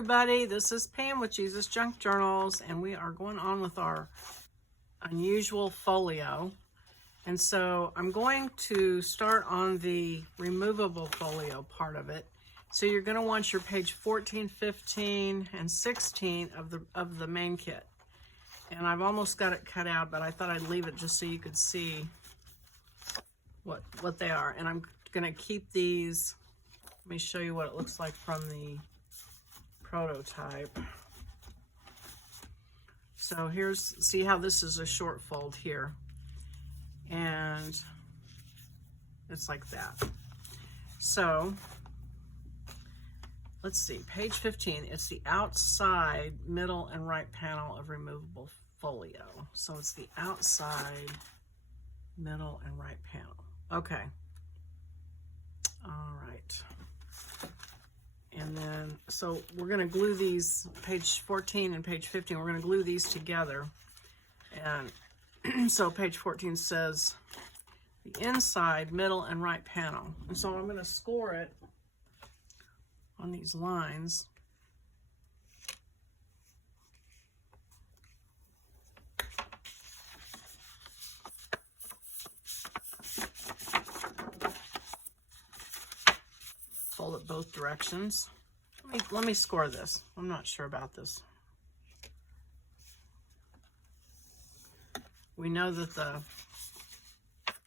everybody, this is Pam with Jesus Junk Journals, and we are going on with our unusual folio. And so I'm going to start on the removable folio part of it. So you're going to want your page 14, 15, and 16 of the main kit. And I've almost got it cut out, but I thought I'd leave it just so you could see what they are. And I'm going to keep these. Let me show you what it looks like from the prototype. So here's, see how this is a short fold here, and it's like that. So let's see, page 15, it's the outside, middle, and right panel of removable folio. So it's the outside, middle, and right panel. Okay. All right. And then, so we're going to glue these, page 14 and page 15, we're going to glue these together. And so page 14 says the inside, middle, and right panel. And so I'm going to score it on these lines. Fold it both directions. Let me score this. I'm not sure about this. We know that the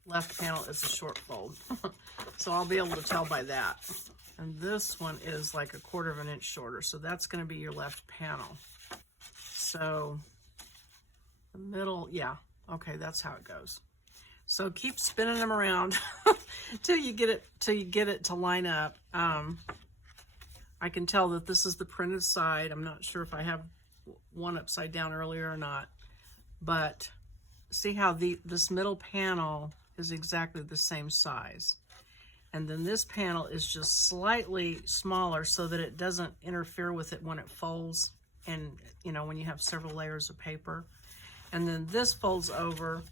left panel is a short fold, so I'll be able to tell by that. And this one is like 1/4 of an inch shorter, so that's going to be your left panel. So the middle, yeah, okay, that's how it goes. So keep spinning them around till you get it to line up. I can tell that this is the printed side. I'm not sure if I have one upside down earlier or not, but see how this middle panel is exactly the same size. And then this panel is just slightly smaller so that it doesn't interfere with it when it folds, and when you have several layers of paper. And then this folds over,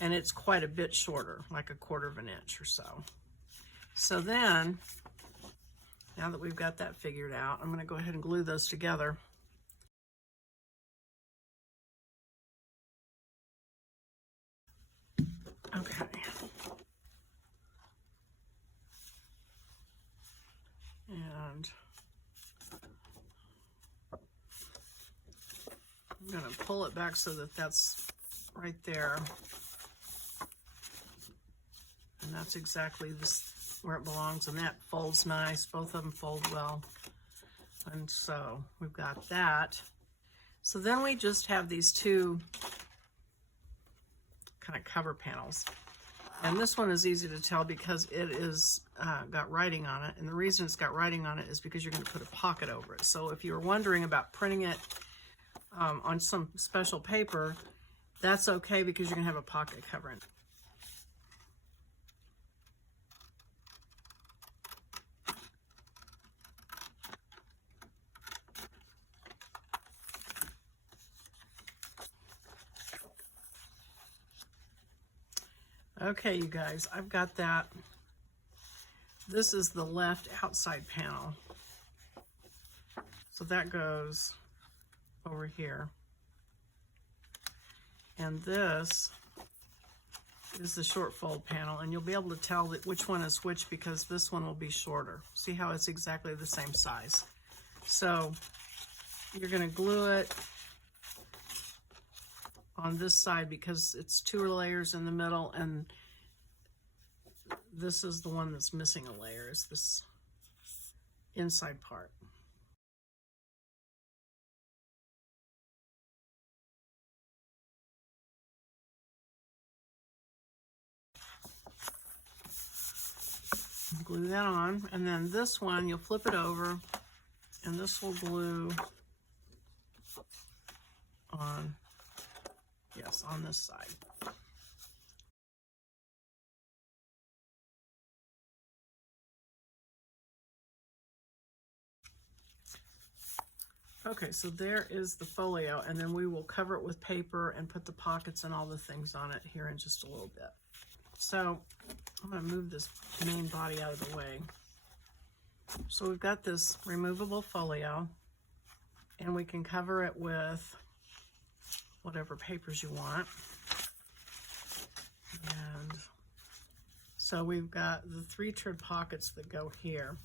and it's quite a bit shorter, like 1/4 of an inch or so. So then, now that we've got that figured out, I'm going to go ahead and glue those together. Okay. And I'm going to pull it back so that that's right there. And that's exactly where it belongs, and that folds nice. Both of them fold well. And so we've got that. So then we just have these two kind of cover panels. And this one is easy to tell because it is got writing on it. And the reason it's got writing on it is because you're going to put a pocket over it. So if you were wondering about printing it on some special paper, that's okay because you're going to have a pocket covering it. Okay, you guys, I've got that. This is the left outside panel. So that goes over here. And this is the short fold panel, and you'll be able to tell that which one is which because this one will be shorter. See how it's exactly the same size. So you're going to glue it on this side because it's 2 layers in the middle, and this is the one that's missing a layer, is this inside part. Glue that on, and then this one you'll flip it over, and this will glue on, yes, on this side. Okay, so there is the folio, and then we will cover it with paper and put the pockets and all the things on it here in just a little bit. So I'm going to move this main body out of the way. So we've got this removable folio, And we can cover it with whatever papers you want. And so we've got the 3 tiered pockets that go here.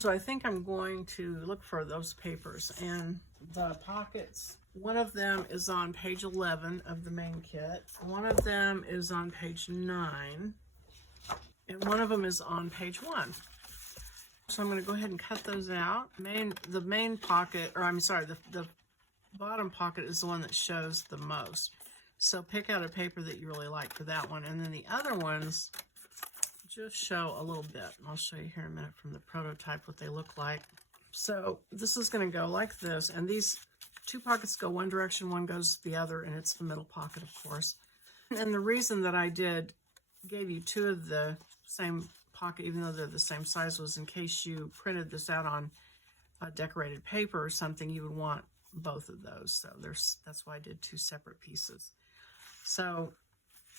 So I think I'm going to look for those papers, and the pockets, one of them is on page 11 of the main kit. One of them is on page 9, and one of them is on page 1. So I'm going to go ahead and cut those out. The main pocket, or I'm sorry, the bottom pocket is the one that shows the most. So pick out a paper that you really like for that one. And then the other ones just show a little bit. I'll show you here in a minute from the prototype what they look like. So this is going to go like this. And these 2 pockets go one direction, one goes the other, and it's the middle pocket, of course. And the reason that I gave you 2 of the same pocket, even though they're the same size, was in case you printed this out on a decorated paper or something, you would want both of those. So that's why I did 2 separate pieces. So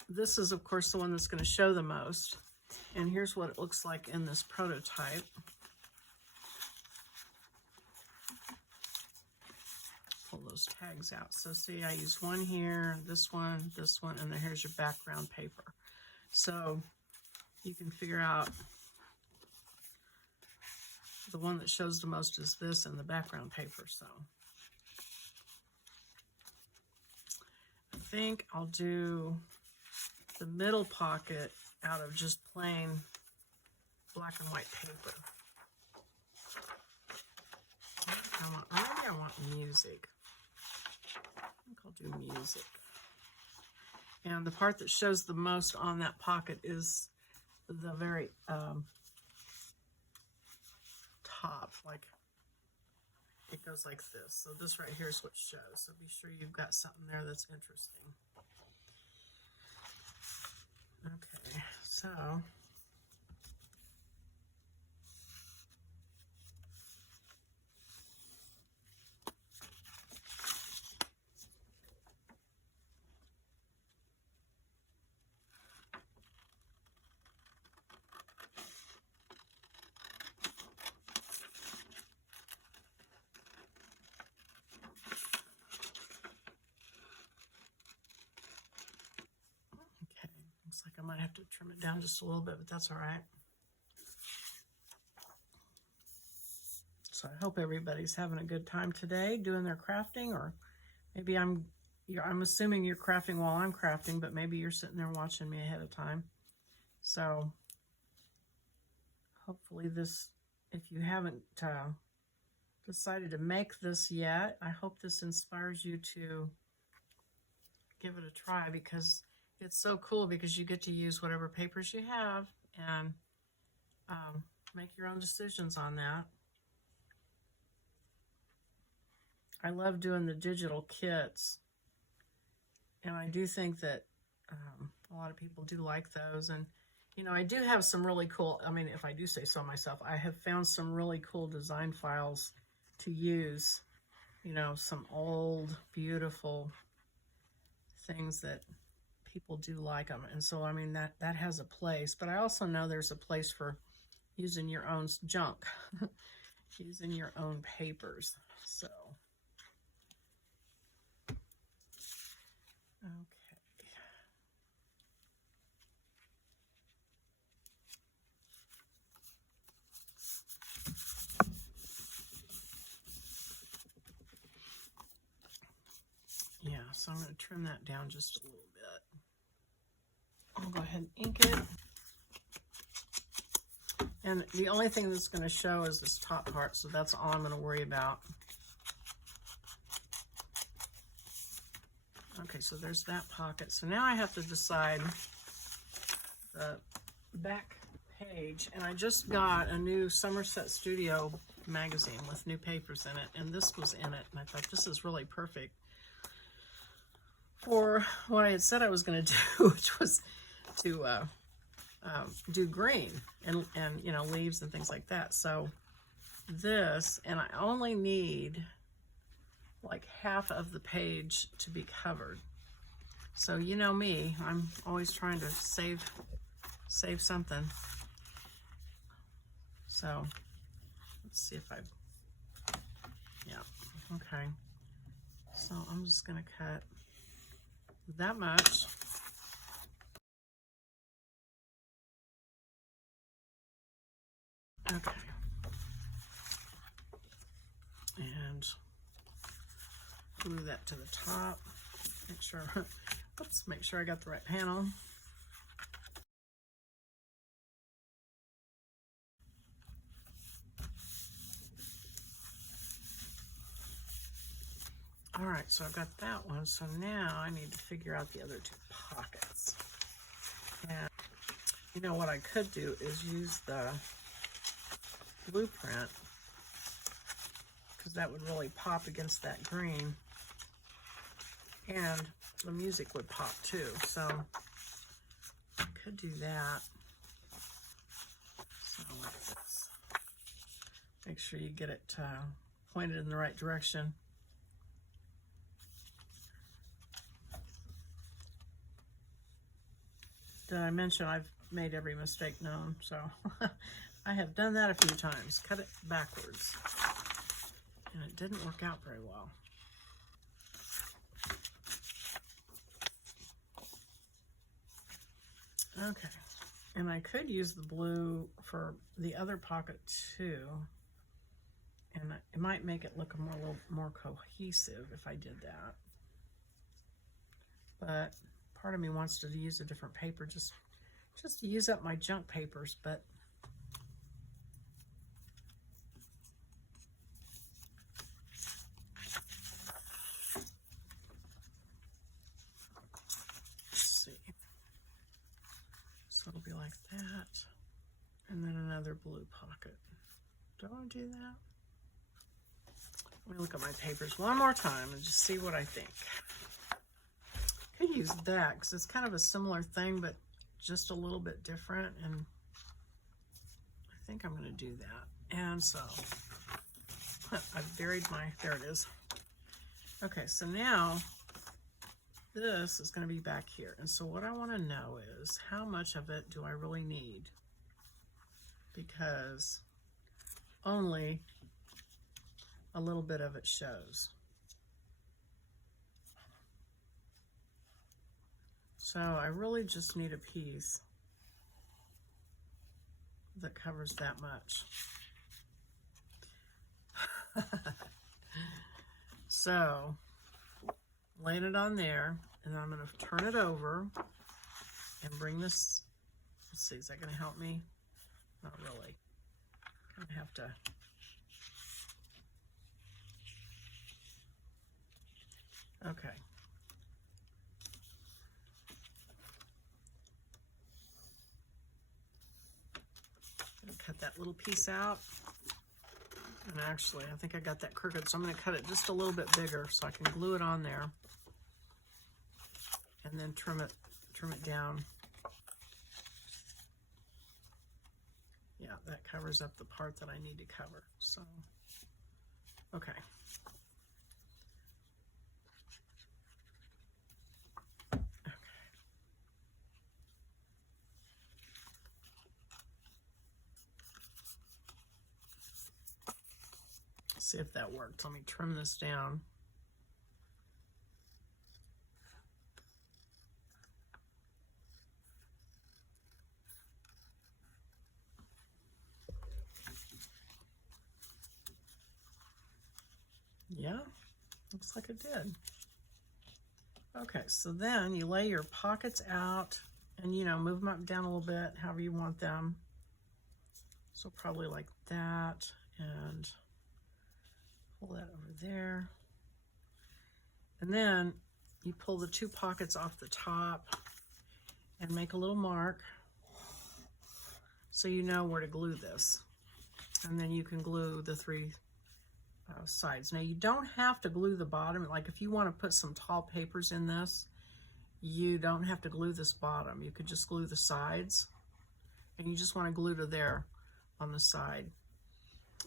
this is, of course, the one that's going to show the most. And here's what it looks like in this prototype. Pull those tags out. So see, I used one here, this one, and then here's your background paper. So you can figure out the one that shows the most is this and the background paper. So I think I'll do the middle pocket out of just plain black and white paper. Maybe I want music. I think I'll do music. And the part that shows the most on that pocket is the very top, like it goes like this. So this right here is what shows. So be sure you've got something there that's interesting. Okay, so looks like I might have to trim it down just a little bit, but that's all right. So I hope everybody's having a good time today doing their crafting, or maybe I'm assuming you're crafting while I'm crafting, but maybe you're sitting there watching me ahead of time. So hopefully this, if you haven't decided to make this yet, I hope this inspires you to give it a try, because it's so cool, because you get to use whatever papers you have and make your own decisions on that. I love doing the digital kits, and I do think that a lot of people do like those. And you know, I do have some really cool, I mean, if I do say so myself, I have found some really cool design files to use, you know, some old beautiful things that people do like them. And so I mean, that has a place, but I also know there's a place for using your own junk, using your own papers. So okay. Yeah, so I'm going to trim that down just a little bit. I'll go ahead and ink it. And the only thing that's going to show is this top part, so that's all I'm going to worry about. Okay, so there's that pocket. So now I have to decide the back page, and I just got a new Somerset Studio magazine with new papers in it, and this was in it, and I thought this is really perfect for what I had said I was going to do, which was to do green and you know, leaves and things like that. So this, and I only need like half of the page to be covered. So you know me, I'm always trying to save something. So let's see if yeah, Okay, so I'm just going to cut that much. Okay. And glue that to the top. Make sure, oops, make sure I got the right panel. All right, so I've got that one. So now I need to figure out the other two pockets. And you know what I could do is use the blueprint, because that would really pop against that green, and the music would pop too. So I could do that. So like this. Make sure you get it pointed in the right direction. Did I mention I've made every mistake known? So I have done that a few times. Cut it backwards. And it didn't work out very well. Okay. And I could use the blue for the other pocket too. And it might make it look a little more cohesive if I did that. But part of me wants to use a different paper just to use up my junk papers, but let's see. So it'll be like that, and then another blue pocket. Do I want to do that? Let me look at my papers one more time and just see what I think. Could use that because it's kind of a similar thing, but just a little bit different, and I think I'm going to do that. And so I've buried my, there it is. Okay, so now this is going to be back here, and so what I want to know is how much of it do I really need, because only a little bit of it shows. So I really just need a piece that covers that much. So laying it on there, and then I'm going to turn it over and bring this. Let's see, is that going to help me? Not really. I'm going to have to. Okay. Cut that little piece out, and actually I think I got that crooked, so I'm going to cut it just a little bit bigger so I can glue it on there, and then trim it down. Yeah, that covers up the part that I need to cover. So okay. See if that worked. Let me trim this down. Yeah, looks like it did. Okay, so then you lay your pockets out and, you know, move them up and down a little bit, however you want them. So probably like that, and pull that over there. And then you pull the two pockets off the top and make a little mark so you know where to glue this. And then you can glue the three sides. Now you don't have to glue the bottom. Like if you want to put some tall papers in this, you don't have to glue this bottom. You could just glue the sides, and you just want to glue to there on the side.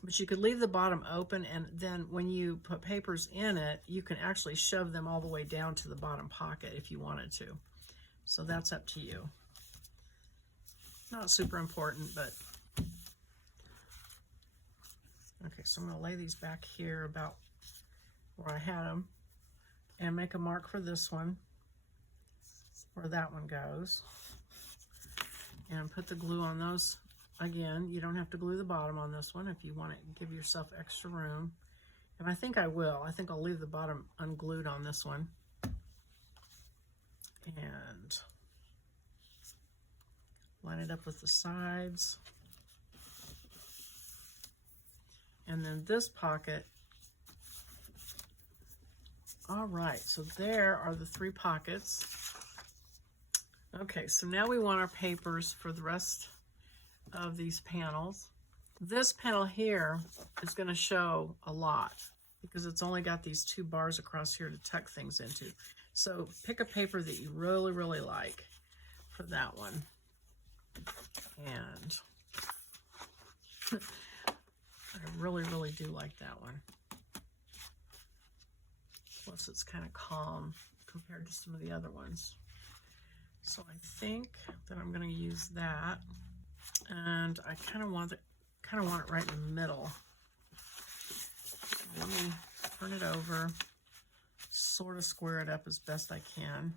But you could leave the bottom open, and then when you put papers in it, you can actually shove them all the way down to the bottom pocket if you wanted to. So that's up to you. Not super important, but okay, so I'm going to lay these back here about where I had them and make a mark for this one, where that one goes. And put the glue on those. Again, you don't have to glue the bottom on this one if you want to give yourself extra room. And I think I will. I think I'll leave the bottom unglued on this one. And line it up with the sides. And then this pocket. All right, so there are the 3 pockets. Okay, so now we want our papers for the rest of these panels. This panel here is going to show a lot because it's only got these 2 bars across here to tuck things into. So pick a paper that you really, really like for that one. And I really, really do like that one. Plus it's kind of calm compared to some of the other ones. So I think that I'm going to use that. And I kind of want it right in the middle. Let me turn it over, sort of square it up as best I can.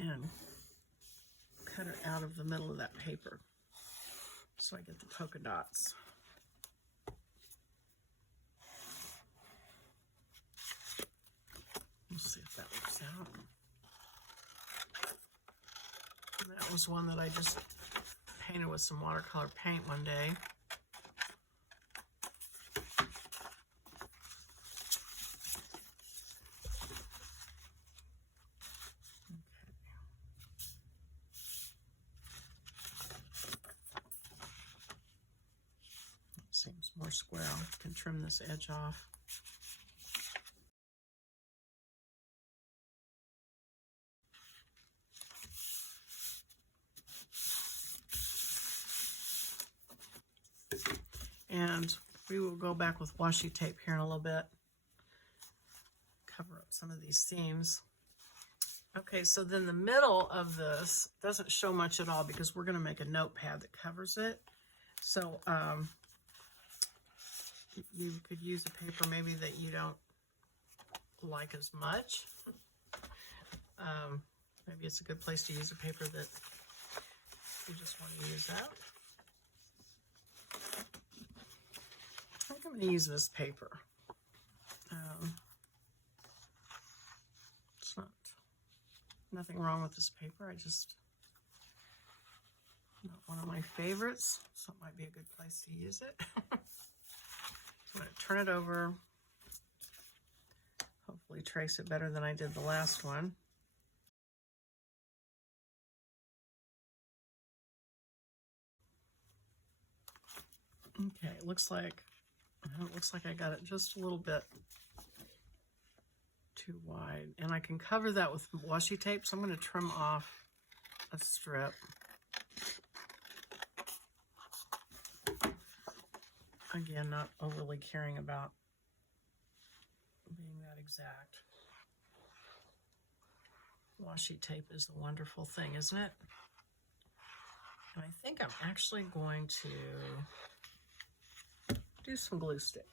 And cut it out of the middle of that paper so I get the polka dots. Let's see if that works out. And that was one that I just painted with some watercolor paint one day. Seems more square. I can trim this edge off. And we will go back with washi tape here in a little bit. Cover up some of these seams. Okay, so then the middle of this doesn't show much at all because we're going to make a notepad that covers it. So you could use a paper maybe that you don't like as much. Maybe it's a good place to use a paper that you just want to use up. I think I'm going to use this paper. It's nothing wrong with this paper. I just, not one of my favorites, so it might be a good place to use it. I'm going to turn it over. Hopefully trace it better than I did the last one. Okay, it looks like I got it just a little bit too wide. And I can cover that with washi tape, so I'm going to trim off a strip. Again, not overly caring about being that exact. Washi tape is a wonderful thing, isn't it? And I think I'm actually going to do some glue stick.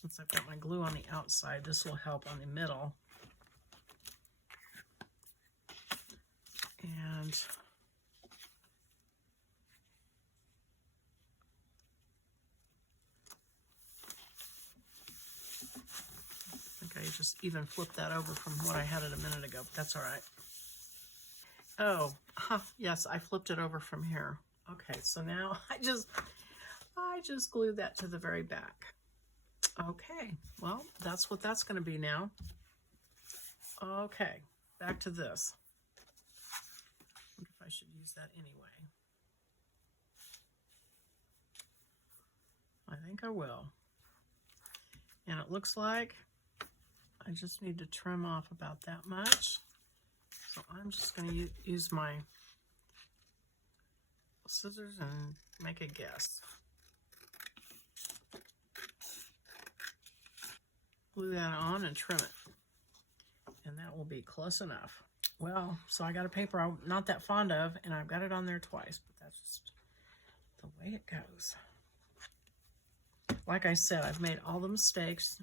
Since I've got my glue on the outside, this will help on the middle. And I think I just even flipped that over from what I had it a minute ago, but that's all right. Oh, yes, I flipped it over from here. Okay, so now I just glued that to the very back. Okay, well, that's what that's going to be now. Okay, back to this. I wonder if I should use that anyway. I think I will. And it looks like I just need to trim off about that much. So I'm just going to use my scissors and make a guess. Glue that on and trim it. And that will be close enough. Well, so I got a paper I'm not that fond of, and I've got it on there twice, but that's just the way it goes. Like I said, I've made all the mistakes.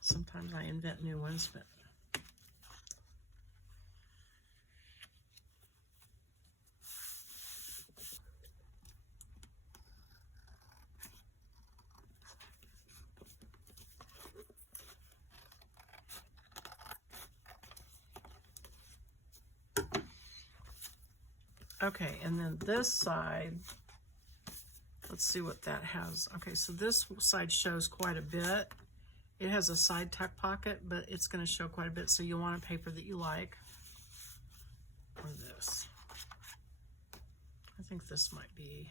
Sometimes I invent new ones, but okay, and then this side, let's see what that has. Okay, so this side shows quite a bit. It has a side tuck pocket, but it's going to show quite a bit, so you'll want a paper that you like. Or this. I think this might be.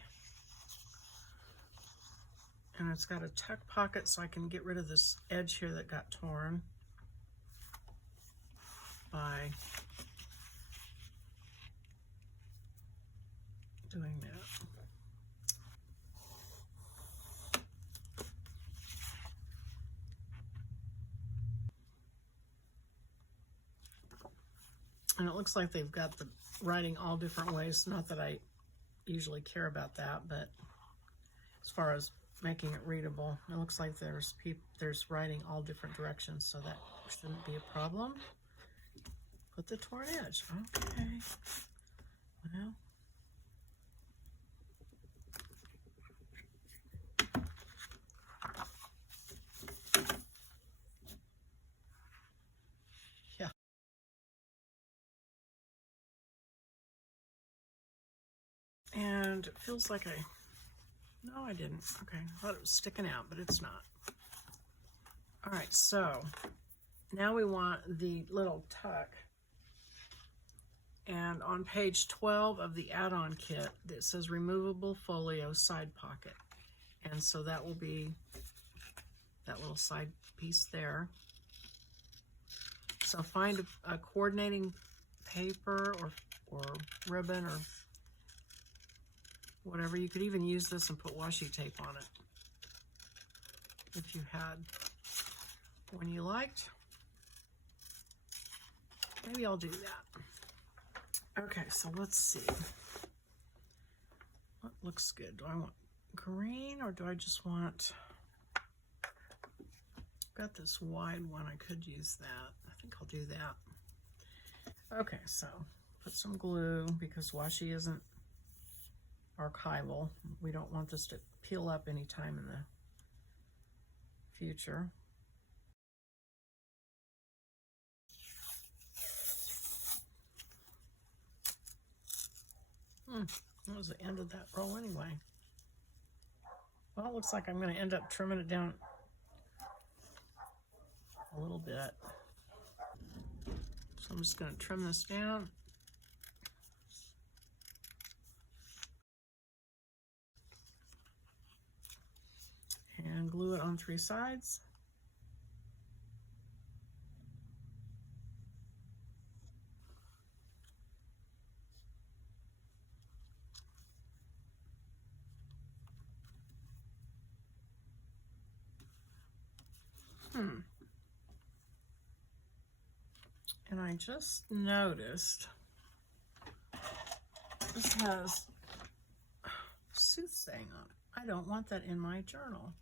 And it's got a tuck pocket, so I can get rid of this edge here that got torn by doing that. And it looks like they've got the writing all different ways. Not that I usually care about that, but as far as making it readable, it looks like there's writing all different directions, so that shouldn't be a problem. Put the torn edge. Okay. Well. Yeah. And it feels like no, I didn't. Okay, I thought it was sticking out, but it's not. All right, so now we want the little tuck. And on page 12 of the add-on kit, it says removable folio side pocket. And so that will be that little side piece there. So find a coordinating paper or ribbon or whatever. You could even use this and put washi tape on it if you had one you liked. Maybe I'll do that. Okay, so let's see. What looks good? Do I want green or do I just want... I've got this wide one. I could use that. I think I'll do that. Okay, so put some glue because washi isn't archival. We don't want this to peel up anytime in the future. That was the end of that roll anyway. Well, it looks like I'm going to end up trimming it down a little bit. So I'm just going to trim this down. And glue it on 3 sides. And I just noticed this has soothsaying on it. I don't want that in my journal.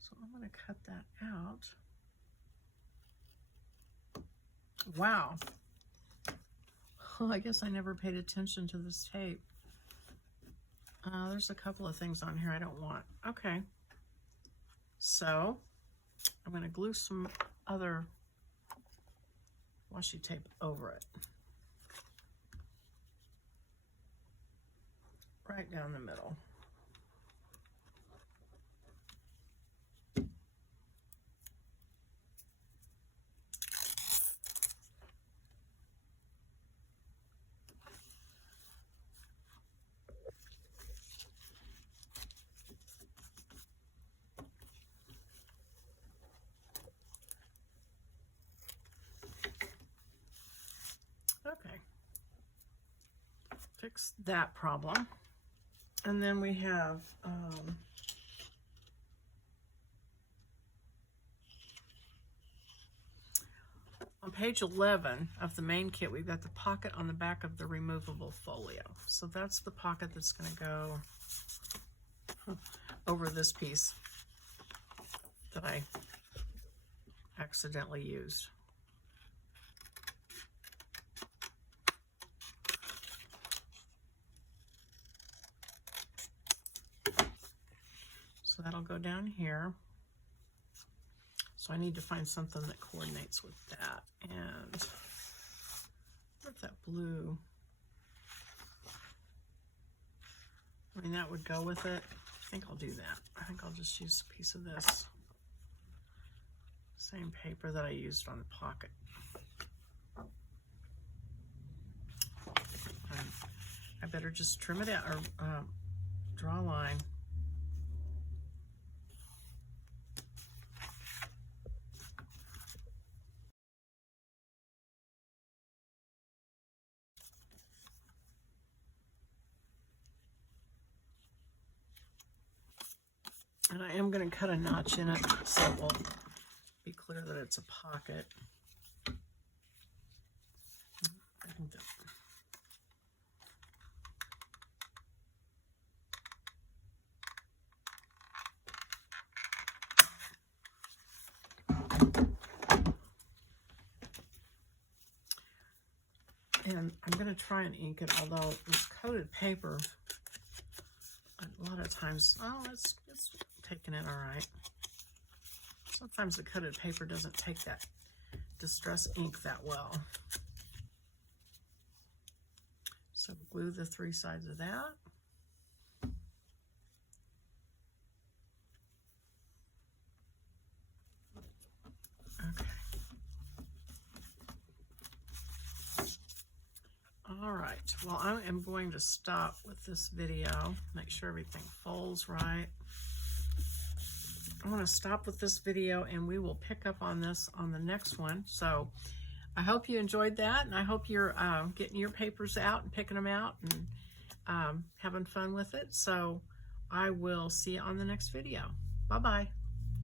So I'm going to cut that out. Wow. Well, I guess I never paid attention to this tape. There's a couple of things on here I don't want. Okay. So I'm going to glue some other washi tape over it. Right down the middle. Okay. Fix that problem. And then we have On page 11 of the main kit, we've got the pocket on the back of the removable folio. So that's the pocket that's going to go over this piece that I accidentally used. So that'll go down here. So I need to find something that coordinates with that. And where's that blue? I mean, that would go with it. I think I'll do that. I think I'll just use a piece of this. Same paper that I used on the pocket. I better just trim it out or draw a line. And I am going to cut a notch in it so it will be clear that it's a pocket. I think that and I'm going to try and ink it, although this coated paper, a lot of times, oh, it's taking it all right. Sometimes the coated paper doesn't take that distress ink that well. So glue the 3 sides of that. Okay. All right, well, I am going to stop with this video, make sure everything folds right. I'm going to stop with this video and we will pick up on this on the next one. So I hope you enjoyed that, and I hope you're getting your papers out and picking them out and having fun with it. So I will see you on the next video. Bye-bye.